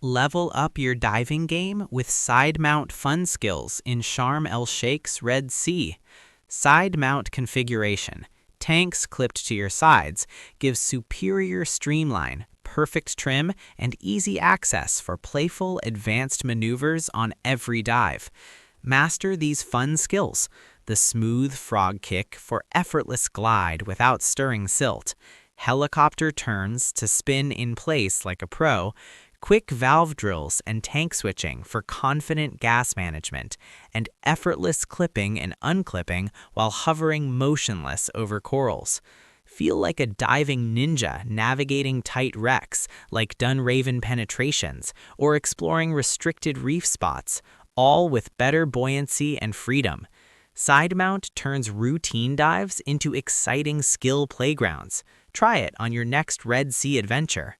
Level up your diving game with side-mount fun skills in Sharm El Sheikh's Red Sea. Side-mount configuration, tanks clipped to your sides, gives superior streamline, perfect trim, and easy access for playful, advanced maneuvers on every dive. Master these fun skills: the smooth frog kick for effortless glide without stirring silt, helicopter turns to spin in place like a pro, quick valve drills and tank switching for confident gas management, and effortless clipping and unclipping while hovering motionless over corals. Feel like a diving ninja navigating tight wrecks like Dunraven penetrations or exploring restricted reef spots, all with better buoyancy and freedom. Sidemount turns routine dives into exciting skill playgrounds. Try it on your next Red Sea adventure.